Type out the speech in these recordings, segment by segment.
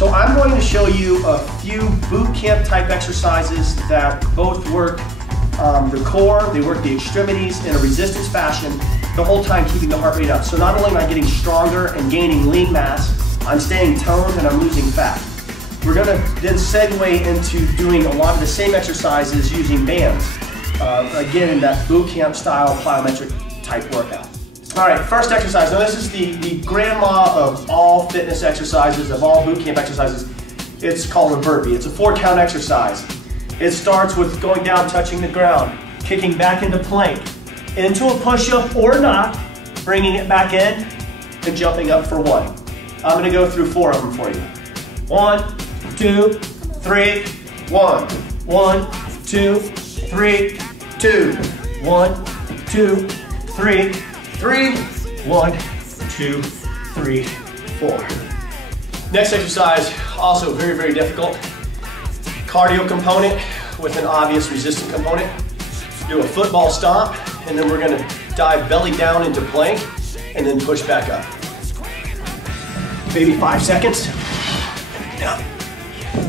So I'm going to show you a few boot camp type exercises that both work the core, they work the extremities in a resistance fashion, the whole time keeping the heart rate up. So not only am I getting stronger and gaining lean mass, I'm staying toned and I'm losing fat. We're gonna then segue into doing a lot of the same exercises using bands. Again, in that boot camp style plyometric type workout. All right, first exercise. Now this is the grandma of all fitness exercises, of all boot camp exercises. It's called a burpee. It's a 4-count exercise. It starts with going down, touching the ground, kicking back into plank, into a push-up or not, bringing it back in, and jumping up for 1. I'm gonna go through 4 of them for you. 1, 2, 3, 1. 1, 2, 3, 2. 1, 2, 3, 3. 1, 2, 3, 4. Next exercise, also very, very difficult. Cardio component with an obvious resistant component. Do a football stomp, and then we're gonna dive belly down into plank, and then push back up. Maybe 5 seconds. Down.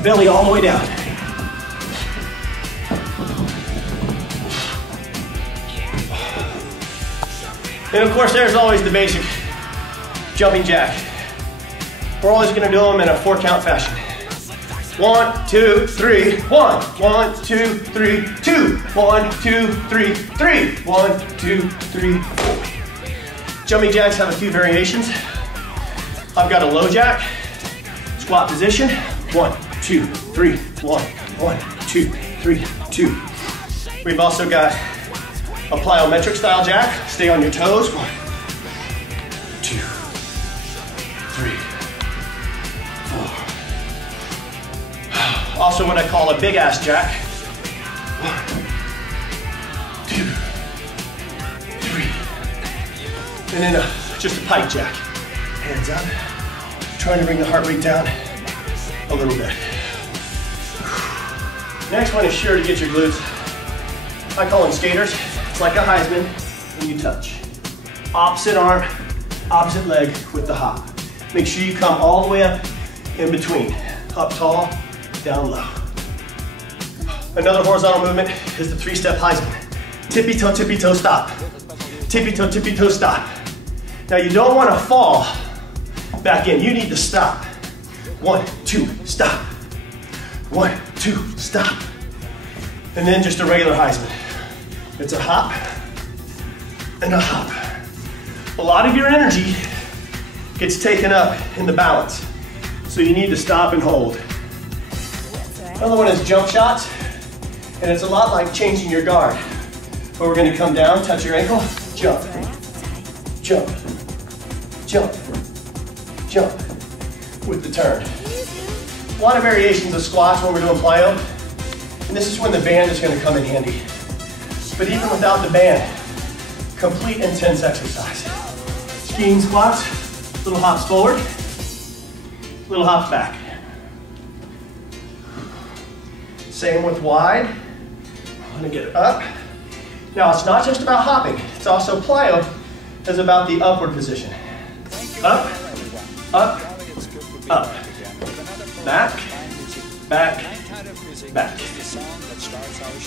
Belly all the way down. And of course, there's always the basic jumping jack. We're always gonna do them in a 4-count fashion. 1, 2, 3, 1. 1, 2, 3, 2. 1, 2, 3, 3. 1, 2, 3, 4. Jumping jacks have a few variations. I've got a low jack, squat position. 1, 2, 3, 1. 1, 2, 3, 2. We've also got a plyometric style jack. Stay on your toes. 1, 2, 3, 4. Also what I call a big ass jack. 1, 2, 3. And then just a pike jack. Hands up. Trying to bring the heart rate down a little bit. Next one is sure to get your glutes. I call them skaters. It's like a Heisman when you touch. Opposite arm, opposite leg with the hop. Make sure you come all the way up in between. Up tall, down low. Another horizontal movement is the 3-step Heisman. Tippy toe, stop. Tippy toe, stop. Now you don't want to fall back in. You need to stop. 1, 2, stop. 1, 2, stop. And then just a regular Heisman. It's a hop and a hop. A lot of your energy gets taken up in the balance. So you need to stop and hold. Another one is jump shots. And it's a lot like changing your guard. Where we're gonna come down, touch your ankle, jump, jump, jump, jump with the turn. A lot of variations of squats when we're doing plyo. And this is when the band is gonna come in handy. But even without the band, complete intense exercise. Skiing squats, little hops forward, little hops back. Same with wide. I'm gonna get it up. Now it's not just about hopping, it's also plyo is about the upward position. Up, up, up. Back, back, back.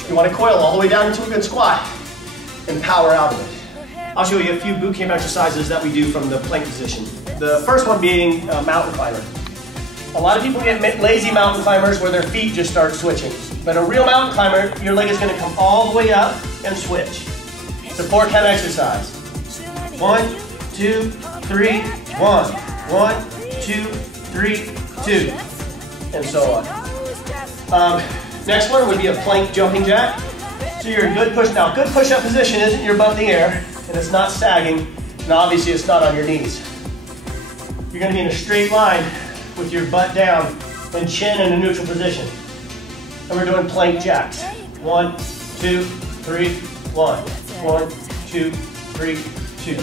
You want to coil all the way down into a good squat and power out of it. I'll show you a few boot camp exercises that we do from the plank position. The first one being a mountain climber. A lot of people get lazy mountain climbers where their feet just start switching. But a real mountain climber, your leg is going to come all the way up and switch. It's a 4-count exercise. 1, 2, 3, 1. 1, 2, 3, 2. And so on. Next one would be a plank jumping jack. So you're in good push. Now, good push-up position isn't your butt in the air, and it's not sagging, and obviously it's not on your knees. You're going to be in a straight line with your butt down and chin in a neutral position. And we're doing plank jacks. 1, 2, 3, 1. 1, 2, 3, 2.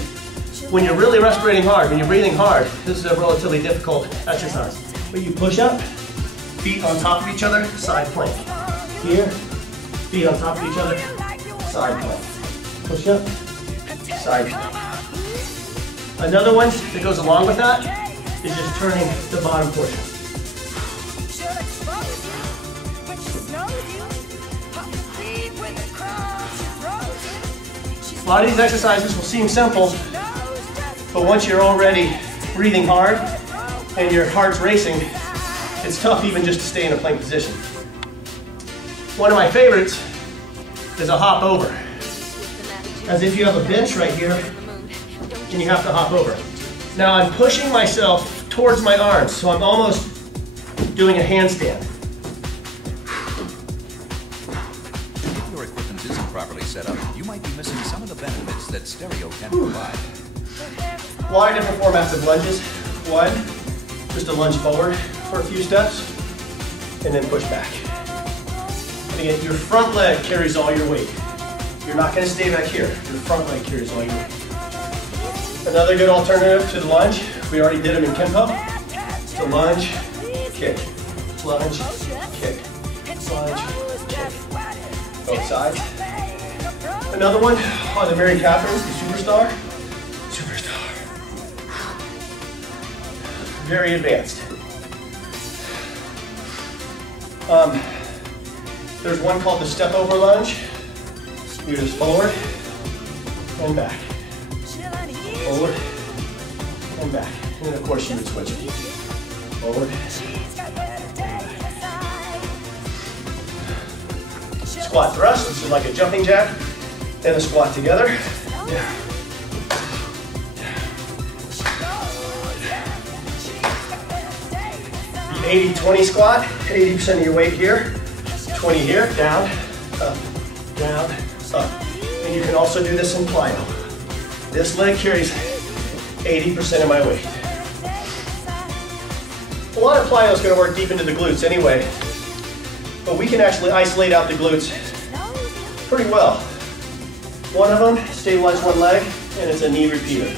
When you're really respirating hard, when you're breathing hard, this is a relatively difficult exercise. But you push up, feet on top of each other, side plank. Here, feet on top of each other, side plank. Push up, side plank. Another one that goes along with that is just turning the bottom portion. lot of these exercises will seem simple, but once you're already breathing hard and your heart's racing, it's tough even just to stay in a plank position. One of my favorites is a hop over. As if you have a bench right here and you have to hop over. Now I'm pushing myself towards my arms, so I'm almost doing a handstand. If your equipment isn't properly set up, you might be missing some of the benefits that stereo can provide. A lot of different formats of lunges. One, just a lunge forward for a few steps, and then push back. And again, your front leg carries all your weight. You're not going to stay back here. Your front leg carries all your weight. Another good alternative to the lunge, we already did them in Kempo. It's a lunge, kick, lunge, kick, lunge, kick. Both sides. Another one on the Mary Catherine's, the Superstar. Very advanced. There's one called the step over lunge. You just forward and back. Forward and back. And then of course you would switch it. Forward. Squat thrust. This is like a jumping jack and a squat together. Yeah. 80-20 squat, 80% of your weight here, 20 here, down, up, down, up. And you can also do this in plyo. This leg carries 80% of my weight. A lot of plyo is going to work deep into the glutes anyway, but we can actually isolate out the glutes pretty well. One of them, stabilize one leg, and it's a knee repeater.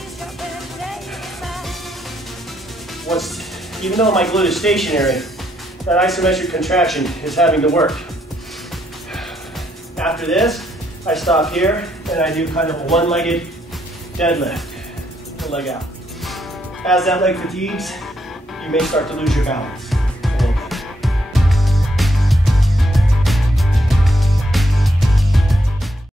Even though my glute is stationary, that isometric contraction is having to work. After this, I stop here and I do kind of a one-legged deadlift, the leg out. As that leg fatigues, you may start to lose your balance.